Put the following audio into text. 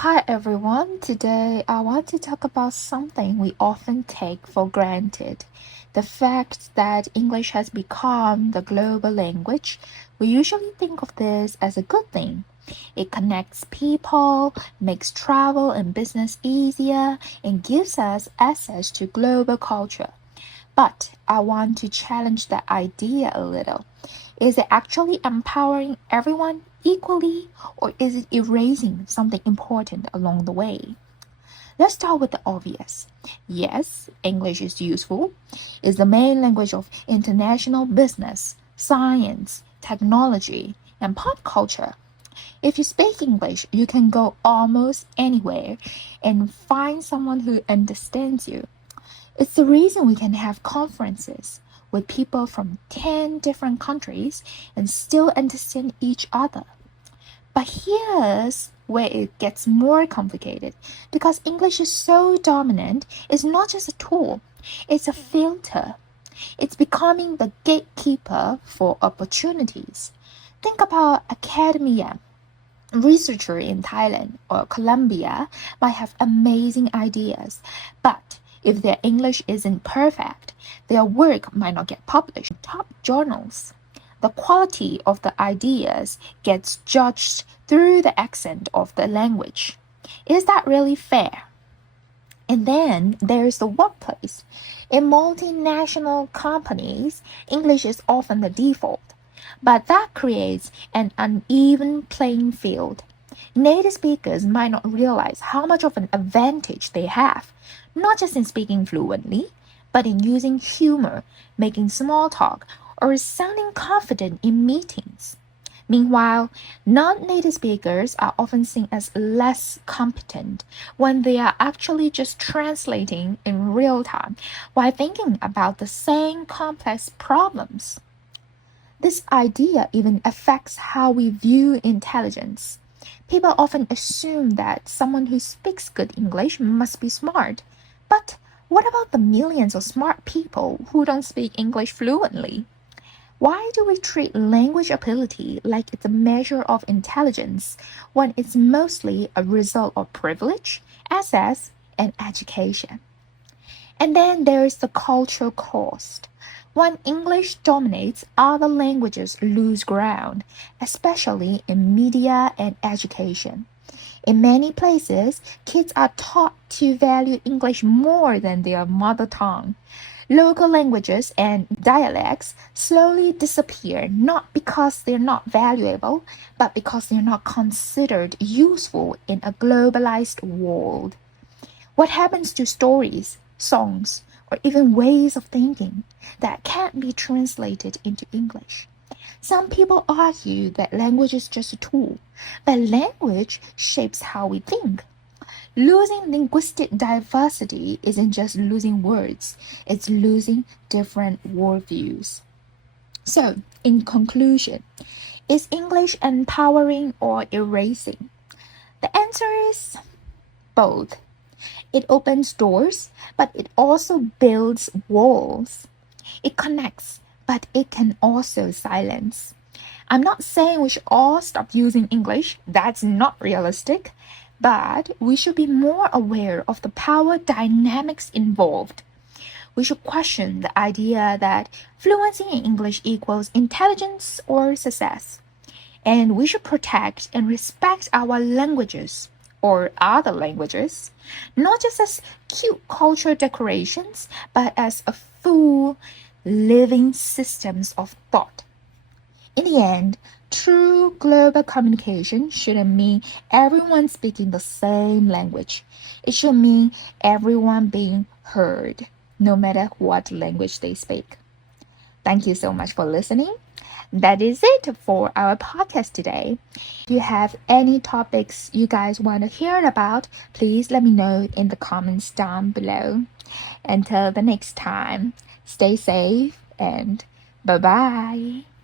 Hi everyone, today I want to talk about something we often take for granted. The fact that English has become the global language. We usually think of this as a good thing. It connects people, makes travel and business easier, and gives us access to global culture. But I want to challenge that idea a little. Is it actually empowering everyone equally, or is it erasing something important along the way? Let's start with the obvious. Yes, English is useful. It's the main language of international business, science, technology, and pop culture. If you speak English, you can go almost anywhere and find someone who understands you. It's the reason we can have conferences with people from 10 different countries and still understand each other. But here's where it gets more complicated because English is so dominant, it's not just a tool, it's a filter. It's becoming the gatekeeper for opportunities. Think about academia. Researcher in Thailand or Colombia might have amazing ideas, but if their English isn't perfect, their work might not get published in top journals. The quality of the ideas gets judged through the accent of the language. Is that really fair? And then there's the workplace. In multinational companies, English is often the default, but that creates an uneven playing field. Native speakers might not realize how much of an advantage they have, not just in speaking fluently, but in using humor, making small talk, or sounding confident in meetings. Meanwhile, non-native speakers are often seen as less competent when they are actually just translating in real time while thinking about the same complex problems. This idea even affects how we view intelligence. People often assume that someone who speaks good English must be smart. But what about the millions of smart people who don't speak English fluently? Why do we treat language ability like it's a measure of intelligence when it's mostly a result of privilege, access, and education? And then there is the cultural cost. When English dominates, other languages lose ground, especially in media and education. In many places, kids are taught to value English more than their mother tongue. Local languages and dialects slowly disappear not because they're not valuable, but because they're not considered useful in a globalized world. What happens to stories, songs, or even ways of thinking that can't be translated into English? Some people argue that language is just a tool, but language shapes how we think. Losing linguistic diversity isn't just losing words, it's losing different worldviews. So, in conclusion, is English empowering or erasing? The answer is both. It opens doors, but it also builds walls. It connects, but it can also silence. I'm not saying we should all stop using English, that's not realistic, but we should be more aware of the power dynamics involved. We should question the idea that fluency in English equals intelligence or success. And we should protect and respect our languages or other languages, not just as cute cultural decorations, but as a full living systems of thought. In the end, true global communication shouldn't mean everyone speaking the same language. It should mean everyone being heard, no matter what language they speak. Thank you so much for listening. That is it for our podcast today. If you have any topics you guys want to hear about, please let me know in the comments down below. Until the next time, stay safe and bye-bye.